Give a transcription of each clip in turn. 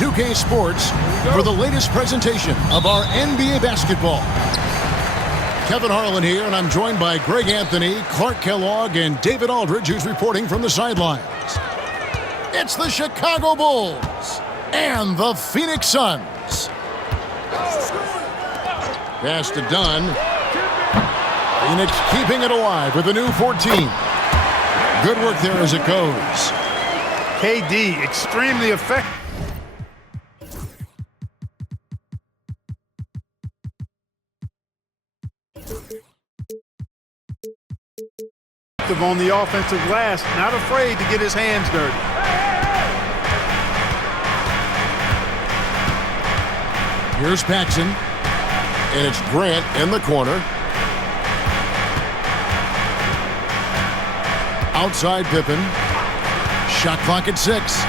2K Sports for the latest presentation of our NBA basketball. Kevin Harlan here, and I'm joined by Greg Anthony, Clark Kellogg, and David Aldridge, who's reporting from the sidelines. It's the Chicago Bulls and the Phoenix Suns. Pass to Dunn. Phoenix keeping it alive with a new 14. Good work there as it goes. KD, extremely effective. On the offensive glass, not afraid to get his hands dirty. Here's Paxson, and it's Grant in the corner. Outside Pippen. Shot clock at 6.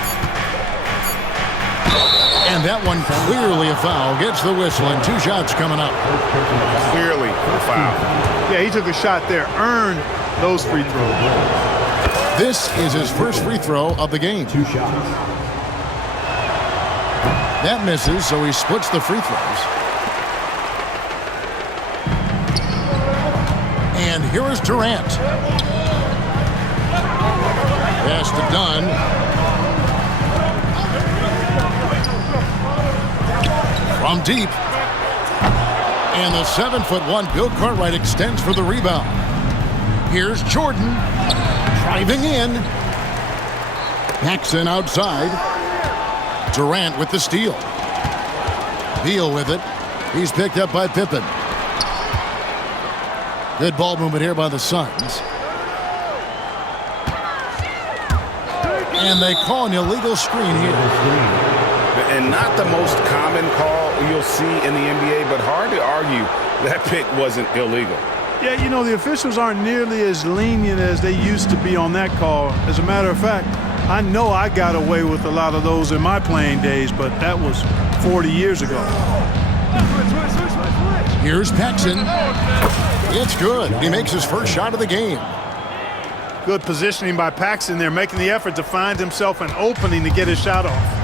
And that one clearly a foul. Gets the whistle, and 2 shots coming up. Clearly a foul. Yeah, he took a shot there, earned those free throws. This is his first free throw of the game. 2 shots. That misses, so he splits the free throws. And here is Durant. Pass to Dunn. From deep. And the 7'1" Bill Cartwright extends for the rebound. Here's Jordan driving in. Paxson outside. Durant with the steal. Beal with it. He's picked up by Pippen. Good ball movement here by the Suns. And they call an illegal screen here. And not the most common call you'll see in the NBA, but hard to argue that pick wasn't illegal. Yeah, you know, the officials aren't nearly as lenient as they used to be on that call. As a matter of fact, I know I got away with a lot of those in my playing days, but that was 40 years ago. Here's Paxson. It's good. He makes his first shot of the game. Good positioning by Paxson there, making the effort to find himself an opening to get his shot off.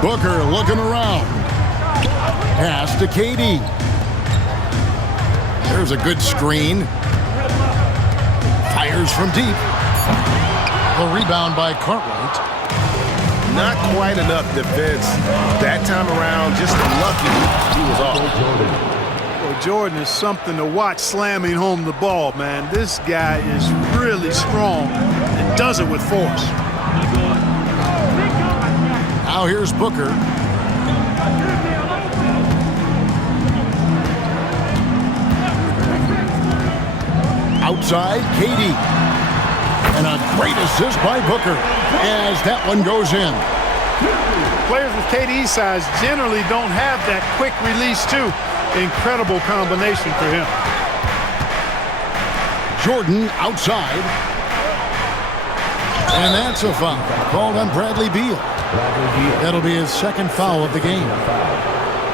Booker looking around. Pass to KD. There's a good screen. Fires from deep. A rebound by Cartwright. Not quite enough defense that time around. Just lucky he was off. Well, Jordan is something to watch slamming home the ball, man. This guy is really strong and does it with force. Now here's Booker. Outside, KD. And a great assist by Booker as that one goes in. Players with KD's size generally don't have that quick release, too. Incredible combination for him. Jordan outside. And that's a foul called on Bradley Beal. That'll be his second foul of the game.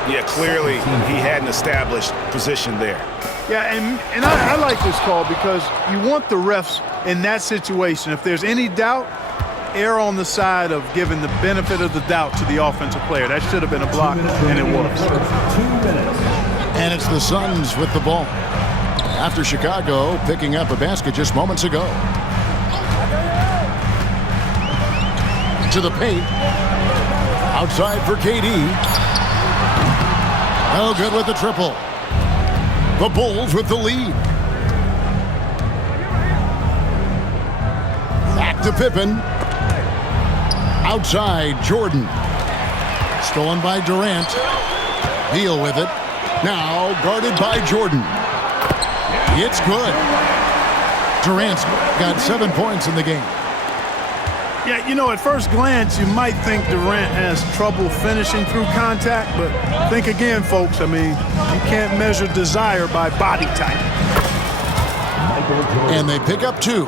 Yeah, clearly he had an established position there. Yeah, and I like this call because you want the refs in that situation. If there's any doubt, err on the side of giving the benefit of the doubt to the offensive player. That should have been a block, and it was. 2 minutes. And it's the Suns with the ball. After Chicago picking up a basket just moments ago. To the paint. Outside for KD. No good with the triple. The Bulls with the lead. Back to Pippen. Outside, Jordan. Stolen by Durant. Beal with it. Now guarded by Jordan. It's good. Durant's got 7 points in the game. Yeah, you know, at first glance, you might think Durant has trouble finishing through contact, but think again, folks. I mean, you can't measure desire by body type. And they pick up 2.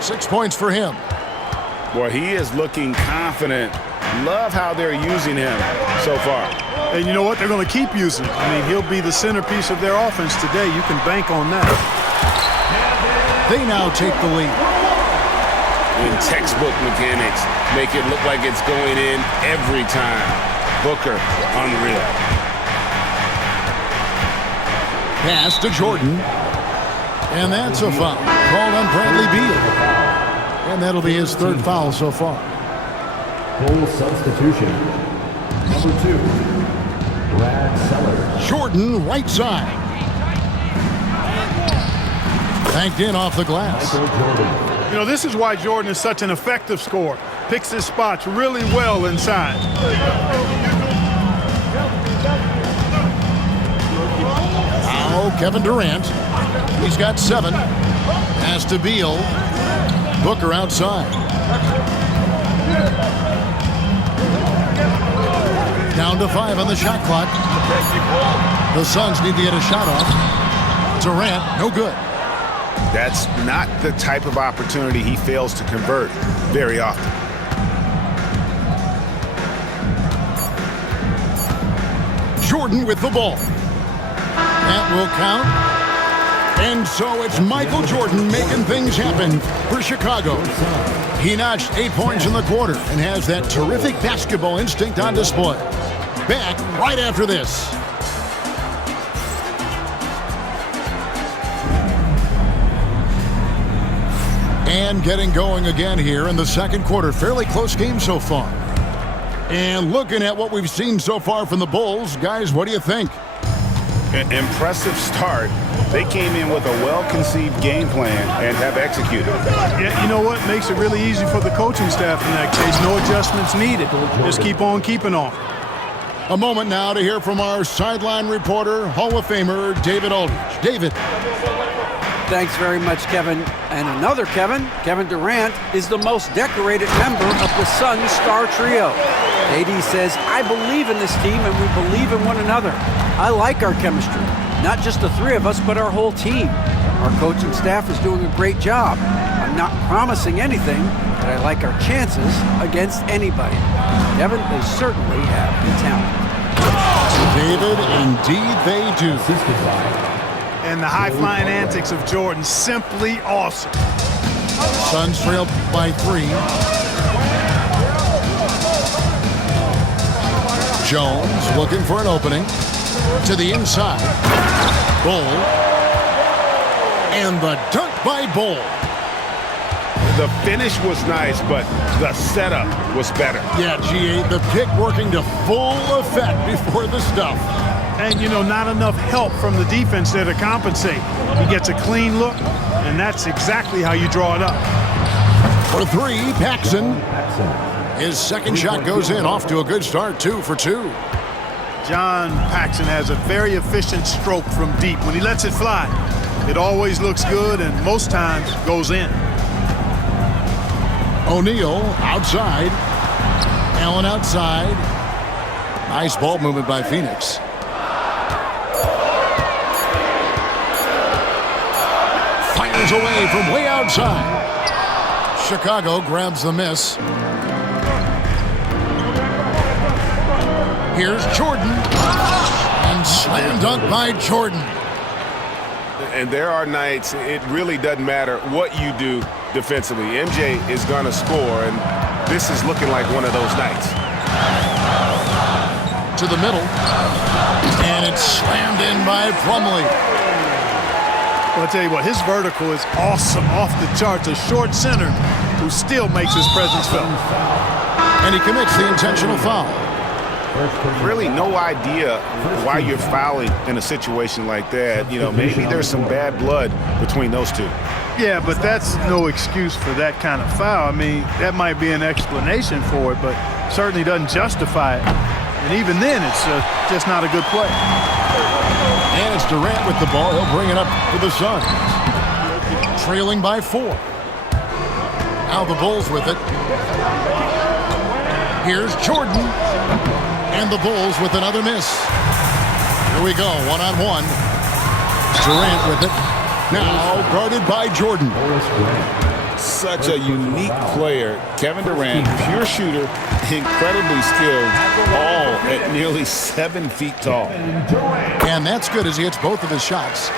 6 points for him. Boy, he is looking confident. Love how they're using him so far. And you know what? They're going to keep using him. I mean, he'll be the centerpiece of their offense today. You can bank on that. They now take the lead. when textbook mechanics make it look like it's going in every time. Booker, unreal. Pass to Jordan. And that's a foul. Called on Bradley Beal. And that'll be his third foul so far. Full substitution. Number 2, Brad Sellers. Jordan, right side. Banked in off the glass. Michael Jordan. You know, this is why Jordan is such an effective scorer. Picks his spots really well inside. Now Kevin Durant. He's got 7. Pass to Beal. Booker outside. Down to 5 on the shot clock. The Suns need to get a shot off. Durant, no good. That's not the type of opportunity he fails to convert very often. Jordan with the ball. That will count. And so it's Michael Jordan making things happen for Chicago. He notched 8 points in the quarter and has that terrific basketball instinct on display. Back right after this. And getting going again here in the second quarter. Fairly close game so far. And looking at what we've seen so far from the Bulls, guys, what do you think? Impressive start. They came in with a well-conceived game plan and have executed. Yeah, you know what? Makes it really easy for the coaching staff in that case. No adjustments needed. Just keep on keeping on. A moment now to hear from our sideline reporter, Hall of Famer David Aldridge. David. Thanks very much, Kevin. And another Kevin, Kevin Durant, is the most decorated member of the Suns star trio. AD says, I believe in this team and we believe in one another. I like our chemistry. Not just the 3 of us, but our whole team. Our coaching staff is doing a great job. I'm not promising anything, but I like our chances against anybody. Kevin, they certainly have the talent. David, indeed they do. And the high-flying antics of Jordan, simply awesome. Suns trailed by 3. Jones looking for an opening. To the inside. Bull. And the dunk by Bull. The finish was nice, but the setup was better. Yeah, G8, the pick working to full effect before the stuff. And, you know, not enough help from the defense there to compensate. He gets a clean look, and that's exactly how you draw it up. For 3, Paxson. His second shot goes in, off to a good start, 2 for 2. John Paxson has a very efficient stroke from deep. When he lets it fly, it always looks good and most times goes in. O'Neal outside. Allen outside. Nice ball movement by Phoenix. Fires away from way outside. Chicago grabs the miss. Here's Jordan. And slam dunk by Jordan. And there are nights it really doesn't matter what you do defensively. MJ is going to score, and this is looking like one of those nights. To the middle. And it's slammed in by Plumlee. Well, I'll tell you what, his vertical is awesome, off the charts. A short center who still makes his presence felt. And he commits the intentional foul. Really no idea why you're fouling in a situation like that. You know, maybe there's some bad blood between those two. Yeah, but that's no excuse for that kind of foul. I mean, that might be an explanation for it, but certainly doesn't justify it. And even then, it's just not a good play. And it's Durant with the ball. He'll bring it up for the Suns. Trailing by 4. Now the Bulls with it. Here's Jordan. And the Bulls with another miss. Here we go, one-on-one. Durant with it. Now guarded by Jordan. Such a unique player. Kevin Durant, pure shooter, incredibly skilled, all at nearly 7 feet tall. And that's good as he hits both of his shots.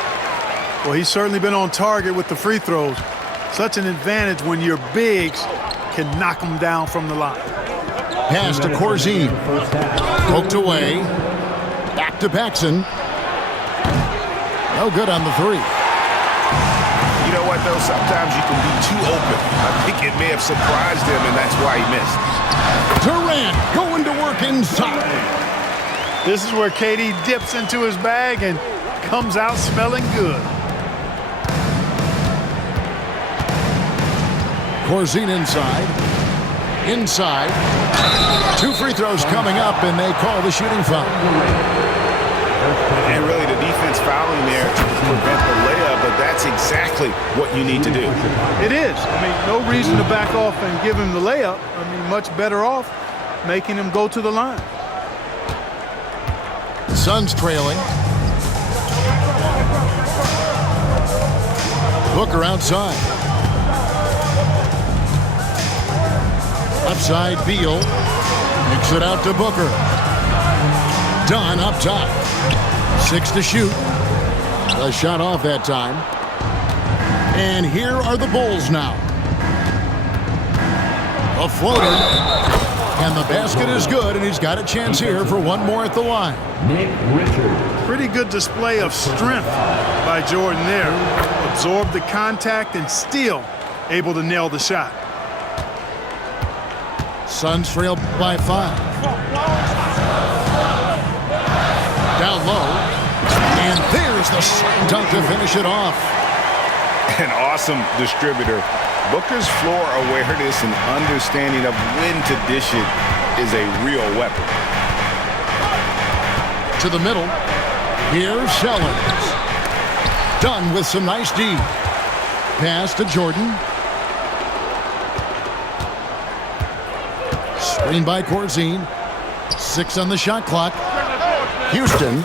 Well, he's certainly been on target with the free throws. Such an advantage when your bigs can knock them down from the line. Pass to Corzine. Poked away. Back to Paxson. No good on the three. You know what, though? Sometimes you can be too open. I think it may have surprised him, and that's why he missed. Durant going to work inside. This is where KD dips into his bag and comes out smelling good. Corzine inside. Inside. 2 free throws coming up, and they call the shooting foul. And really, the defense fouling there to prevent the layup, but that's exactly what you need to do. It is. I mean, no reason to back off and give him the layup. I mean, much better off making him go to the line. The Suns trailing. Booker outside. Upside Beal. Kicks it out to Booker. Dunn up top. 6 to shoot. A shot off that time. And here are the Bulls now. A floater. And the basket is good, and he's got a chance here for one more at the line. Nick Richards. Pretty good display of strength by Jordan there. Absorbed the contact and still able to nail the shot. Suns trail by 5. Down low. And there's the slam dunk to finish it off. An awesome distributor. Booker's floor awareness and understanding of when to dish it is a real weapon. To the middle. Here's Sellers. Done with some nice D. Pass to Jordan. Screen by Corzine. 6 on the shot clock. Houston.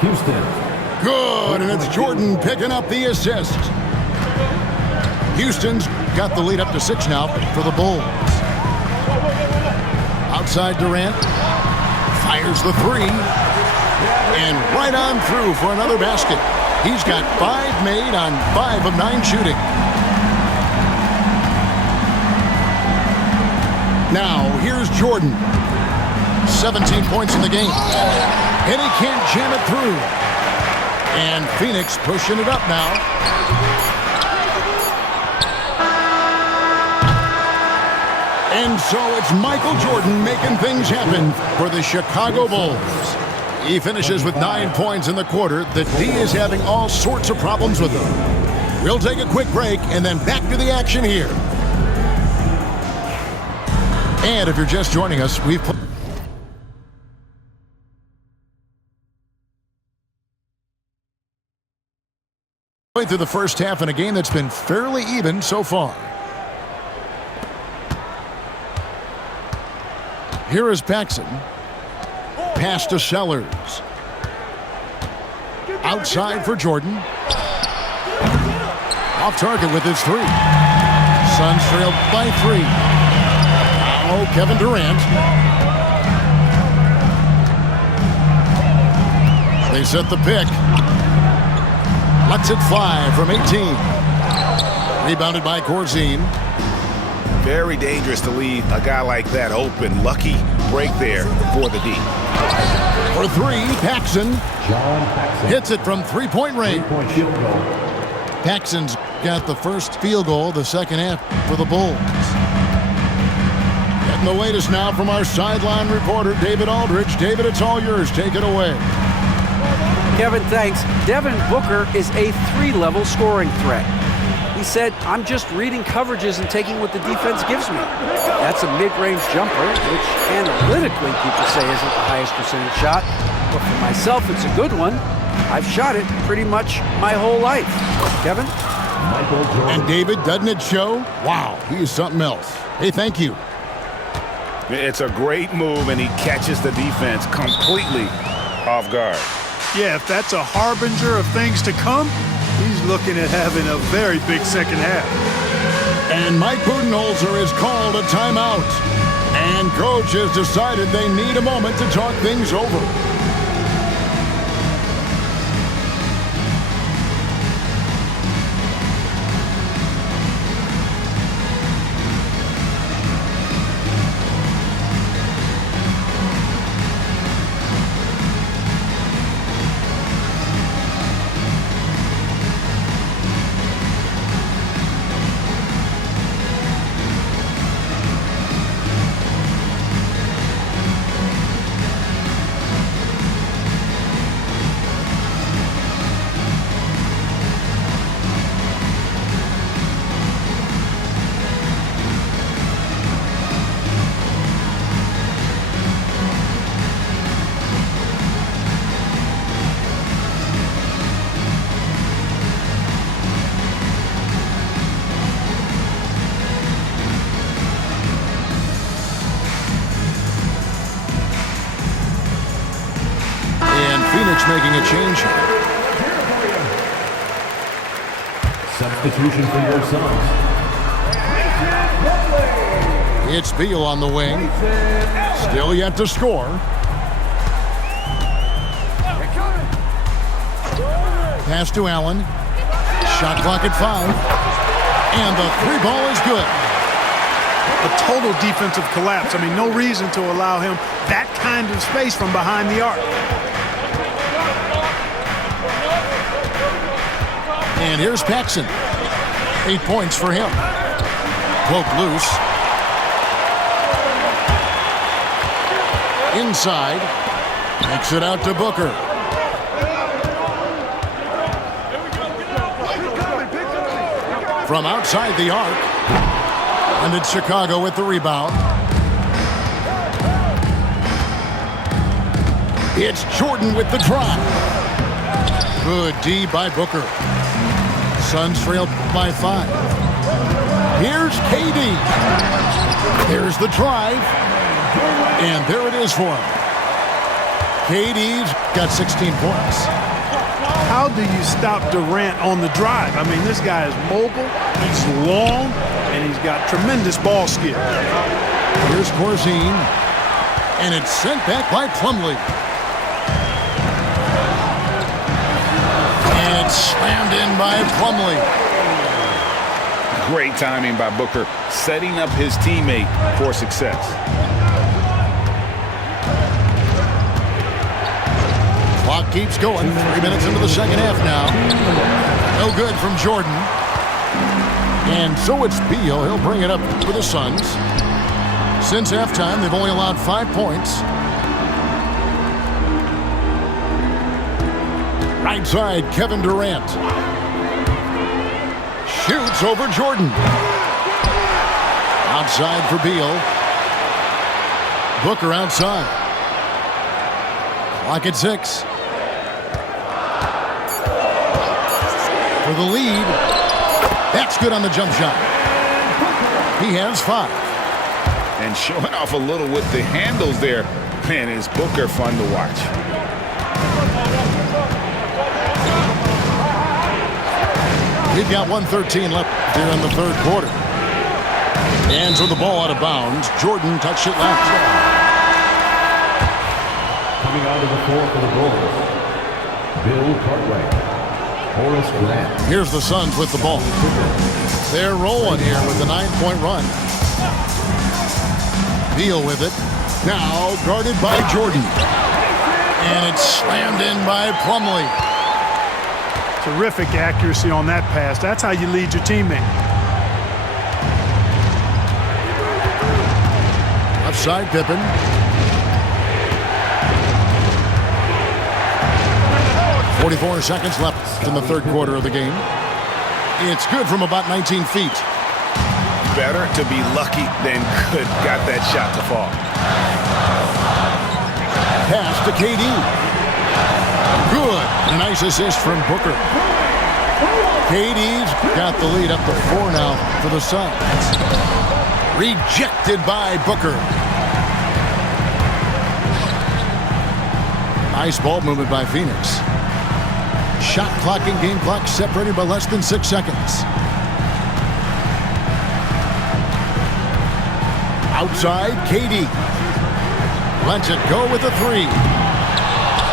Houston. Good, and it's Jordan picking up the assist. Houston's got the lead up to 6 now for the Bulls. Outside Durant. Fires the 3. And right on through for another basket. He's got 5 made on 5 of 9 shooting. Now, here's Jordan. 17 points in the game. And he can't jam it through. And Phoenix pushing it up now. And so it's Michael Jordan making things happen for the Chicago Bulls. He finishes with 9 points in the quarter. The D is having all sorts of problems with him. We'll take a quick break and then back to the action here. And if you're just joining us, we've played through the first half in a game that's been fairly even so far. Here is Paxson. Pass to Sellers. Outside for Jordan. Off target with his 3. Suns trailed by 3. Now Kevin Durant. They set the pick. Lets it fly from 18. Rebounded by Corzine. Very dangerous to leave a guy like that open. Lucky break there for the D. For 3, Paxson. John Paxson. Hits it from 3-point range. 3-point field goal. Paxson's got the first field goal of the second half for the Bulls. Getting the latest now from our sideline reporter, David Aldridge. David, it's all yours. Take it away. Kevin, thanks. Devin Booker is a 3-level scoring threat. He said, I'm just reading coverages and taking what the defense gives me. That's a mid-range jumper, which analytically people say isn't the highest percentage shot. But for myself, it's a good one. I've shot it pretty much my whole life. Kevin? Michael Jordan. And David, doesn't it show? Wow, he is something else. Hey, thank you. It's a great move, and he catches the defense completely off guard. Yeah, if that's a harbinger of things to come, he's looking at having a very big second half. And Mike Budenholzer has called a timeout. And coach has decided they need a moment to talk things over. change here. Substitution for your Suns. It's Beal on the wing. Still yet to score. Pass to Allen. Shot clock at 5. And the 3 ball is good. A total defensive collapse. I mean, no reason to allow him that kind of space from behind the arc. And here's Paxson. 8 points for him. Broke loose. Inside. Takes it out to Booker. From outside the arc. And it's Chicago with the rebound. It's Jordan with the drive. Good D by Booker. Suns trailed by 5. Here's KD. There's the drive. And there it is for him. KD's got 16 points. How do you stop Durant on the drive? I mean, this guy is mobile, he's long, and he's got tremendous ball skill. Here's Corzine. And it's sent back by Plumlee. And it's slammed in by Plumlee. Great timing by Booker, setting up his teammate for success. Clock keeps going. 3 minutes into the second half now. No good from Jordan. And so it's Beal. He'll bring it up for the Suns. Since halftime, they've only allowed 5 points. Right side, Kevin Durant. Shoots over Jordan. Outside for Beal. Booker outside. Clock at 6. For the lead. That's good on the jump shot. He has 5. And showing off a little with the handles there. Man, is Booker fun to watch. We've got 1:13 left here in the third quarter. And so the ball out of bounds. Jordan touched it left. Coming onto the floor for the Bulls, Bill Cartwright, Horace Grant. Here's the Suns with the ball. They're rolling here with a 9-point run. Beal with it. Now guarded by Jordan. And it's slammed in by Plumlee. Terrific accuracy on that pass. That's how you lead your teammate. Left side, Pippen. .44 seconds left in the third quarter of the game. It's good from about 19 feet. Better to be lucky than good. Got that shot to fall. Pass to KD. Good. A nice assist from Booker. KD's got the lead up to 4 now for the Suns. Rejected by Booker. Nice ball movement by Phoenix. Shot clock and game clock separated by less than 6 seconds. Outside, KD. Lets it go with a 3.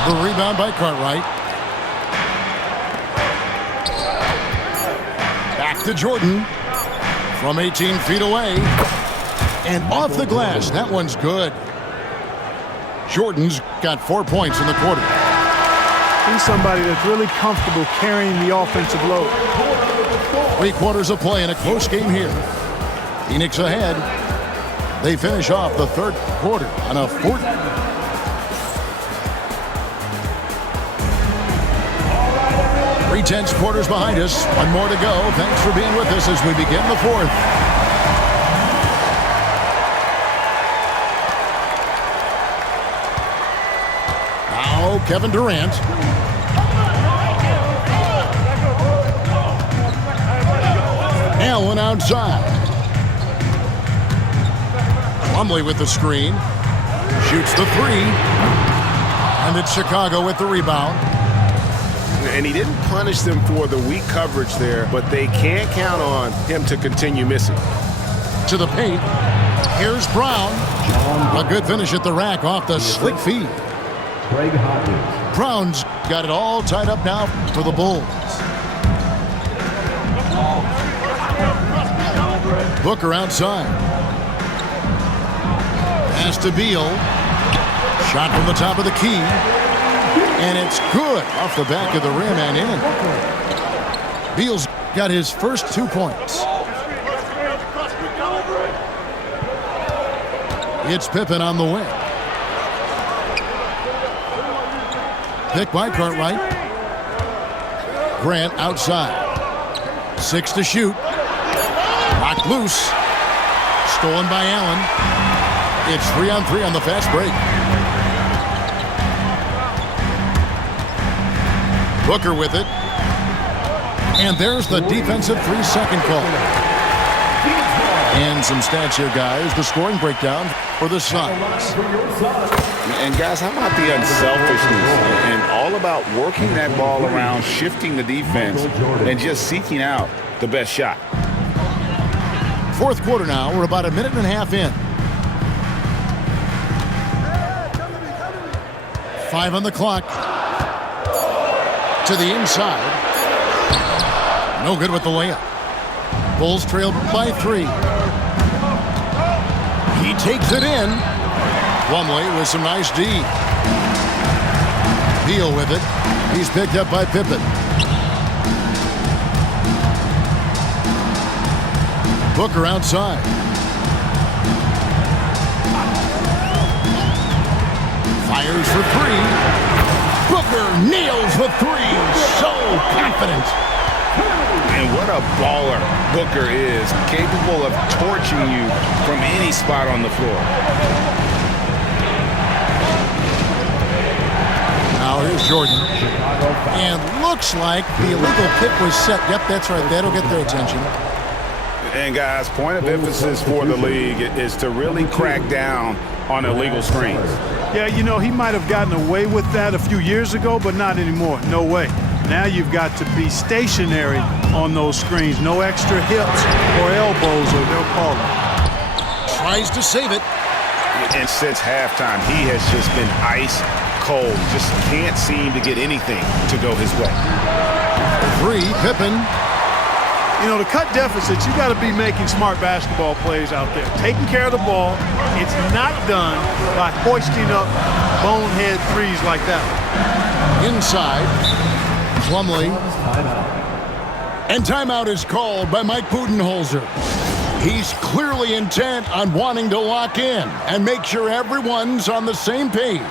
The rebound by Cartwright. Back to Jordan. From 18 feet away. And off the glass. That one's good. Jordan's got 4 points in the quarter. He's somebody that's really comfortable carrying the offensive load. 3 quarters of play in a close game here. Phoenix ahead. They finish off the third quarter on a 4. 3/10 quarters behind us. 1 more to go. Thanks for being with us as we begin the fourth. Now Kevin Durant. Allen outside. Plumlee with the screen. Shoots the 3. And it's Chicago with the rebound. And he didn't punish them for the weak coverage there, but they can't count on him to continue missing. To the paint. Here's Brown. A good finish at the rack off the slick feed. Craig Hodges. Brown's got it all tied up now for the Bulls. Booker outside. Pass to Beal. Shot from the top of the key. And it's good off the back of the rim and in. Beal's got his first 2 points. It's Pippen on the wing. Pick by Cartwright. Grant outside. 6 to shoot. Knocked loose. Stolen by Allen. It's 3-on-3 on the fast break. Booker with it. And there's the defensive 3-second call. And some stats here, guys. The scoring breakdown for the Suns. And guys, how about the unselfishness and all about working that ball around, shifting the defense, and just seeking out the best shot. Fourth quarter now. We're about a minute and a half in. 5 on the clock. To the inside. No good with the layup. Bulls trailed by 3. He takes it in. Plumlee with some nice D. Beal with it. He's picked up by Pippen. Booker outside. Fires for 3. Booker nails the 3. So confident. And what a baller Booker is, capable of torching you from any spot on the floor. Now here's Jordan. And looks like the illegal kick was set. Yep, that's right. That'll get their attention. And guys, point of emphasis for the league is to really crack down on illegal screens. Yeah, you know, he might have gotten away with that a few years ago, but not anymore. No way. Now you've got to be stationary on those screens. No extra hips or elbows, or they'll call it. Tries to save it. And since halftime, he has just been ice cold. Just can't seem to get anything to go his way. 3, Pippen. You know, to cut deficits, you got to be making smart basketball plays out there. Taking care of the ball. It's not done by hoisting up bonehead threes like that. Inside. Plumlee. And timeout is called by Mike Budenholzer. He's clearly intent on wanting to lock in and make sure everyone's on the same page.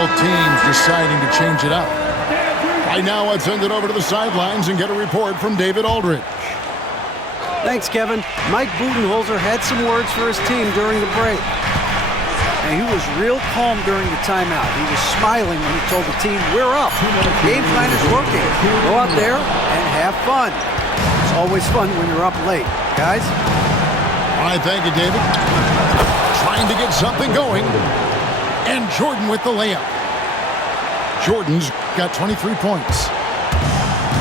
Both teams deciding to change it up. Right now, let's send it over to the sidelines and get a report from David Aldridge. Thanks, Kevin. Mike Budenholzer had some words for his team during the break. And he was real calm during the timeout. He was smiling when he told the team, we're up. Game plan is working. Go out there and have fun. It's always fun when you're up late. Guys? All right, thank you, David. Trying to get something going. And Jordan with the layup. Jordan's got 23 points.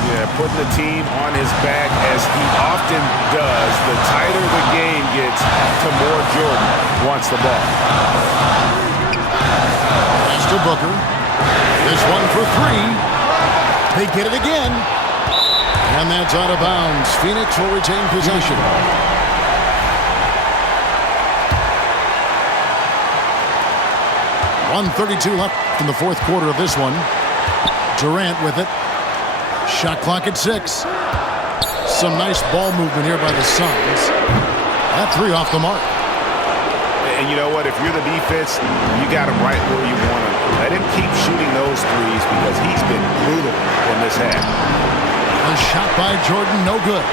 Yeah, putting the team on his back as he often does. The tighter the game gets, the more Jordan wants the ball. Pass to Booker. This one for 3. They get it again. And that's out of bounds. Phoenix will retain possession. .132 left in the fourth quarter of this one. Durant with it. Shot clock at 6. Some nice ball movement here by the Suns. That 3 off the mark. And you know what? If you're the defense, you got him right where you want him. Let him keep shooting those threes because he's been brutal in this half. A shot by Jordan, no good.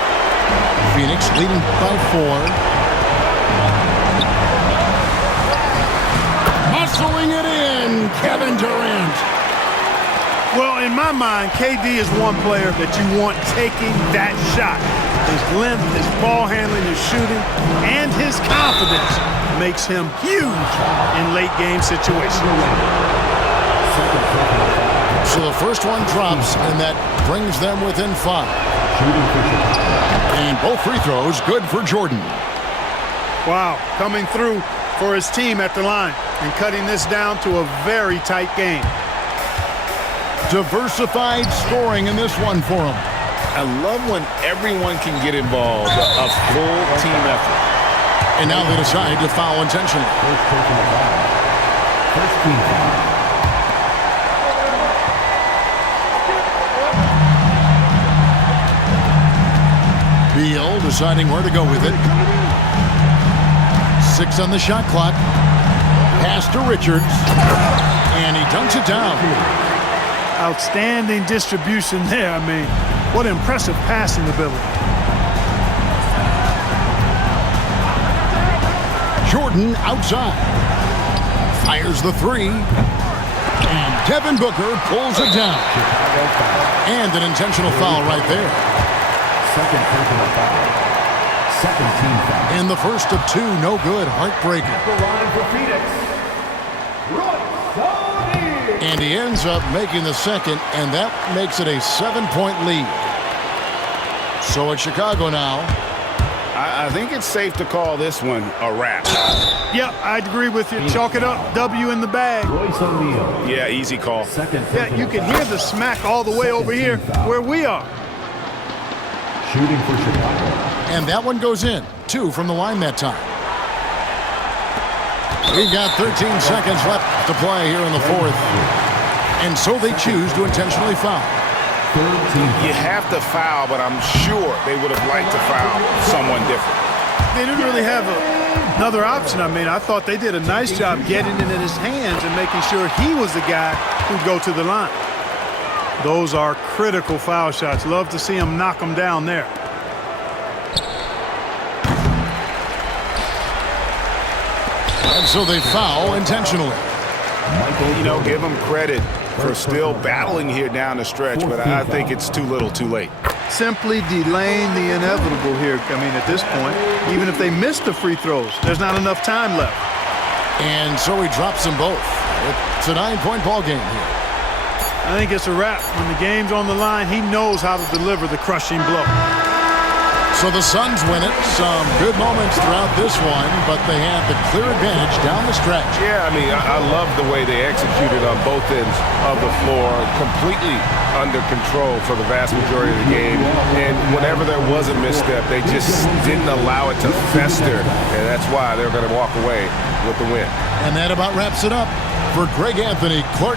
Phoenix leading by 4. Muscling it in, Kevin Durant. Well, in my mind, KD is one player that you want taking that shot. His length, his ball handling, his shooting, and his confidence makes him huge in late game situations. So the first one drops, and that brings them within 5. And both free throws good for Jordan. Wow, coming through for his team at the line and cutting this down to a very tight game. Diversified scoring in this one for him. I love when everyone can get involved, a full team effort. And now they decide to foul intentionally. First team foul. Beal deciding where to go with it. 6 on the shot clock. Pass to Richards. And he dunks it down. Outstanding distribution there. I mean, what impressive passing ability. Jordan outside. Fires the 3. And Devin Booker pulls it down. And an intentional foul right there. Second personal foul. Second team foul. And the first of 2, no good. Heartbreaker. The line for Phoenix. And he ends up making the second, and that makes it a 7-point lead. So it's Chicago now. I think it's safe to call this one a wrap. Yeah, I'd agree with you. Chalk it up. W in the bag. Royce O'Neal. Yeah, easy call. Second. Yeah, you can hear the smack all the way over here where we are. Shooting for Chicago. And that one goes in. 2 from the line that time. We've got 13 seconds left to play here in the 4th. And so they choose to intentionally foul. You have to foul, but I'm sure they would have liked to foul someone different. They didn't really have another option. I mean, I thought they did a nice job getting it in his hands and making sure he was the guy who'd go to the line. Those are critical foul shots. Love to see him knock them down there. And so they foul intentionally. You know, give them credit for still battling here down the stretch, but I think it's too little too late. Simply delaying the inevitable here. I mean, at this point, even if they miss the free throws, there's not enough time left. And so he drops them both. It's a 9-point ball game here. I think it's a wrap. When the game's on the line, he knows how to deliver the crushing blow. So the Suns win it. Some good moments throughout this one, but they had the clear advantage down the stretch. Yeah, I mean, I love the way they executed on both ends of the floor, completely under control for the vast majority of the game. And whenever there was a misstep, they just didn't allow it to fester, and that's why they're going to walk away with the win. And that about wraps it up. For Greg Anthony, Clark